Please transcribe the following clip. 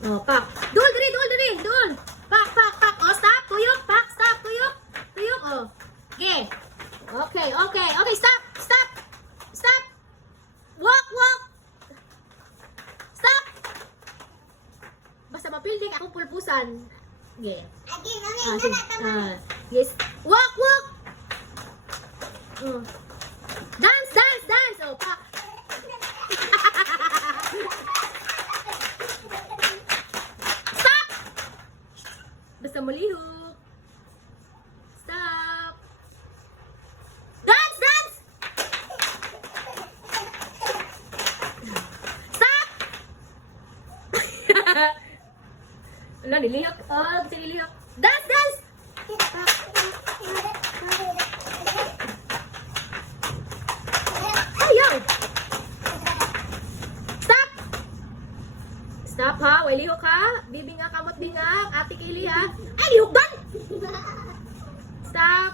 Oh, pak. Dul, dali. Dul. Pak. Oh, stop. Tuyok, pak. Stop. Tuyok. Oh. Okay. Okay, stop. Stop. Walk. Stop. Basta mapildik akong pulpusan. Okay. Yes. Walk. Oh. Dance. Oh, pak. Stop. Basta malihok. Stop. Dance. Stop. Ala, nilihok. Oh, basta nilihok. Dance. Ayaw. Stop ha, way lihok ha. Bibingak, kamot bingak. Ate Kili ha. Ay, lihok doon! Stop.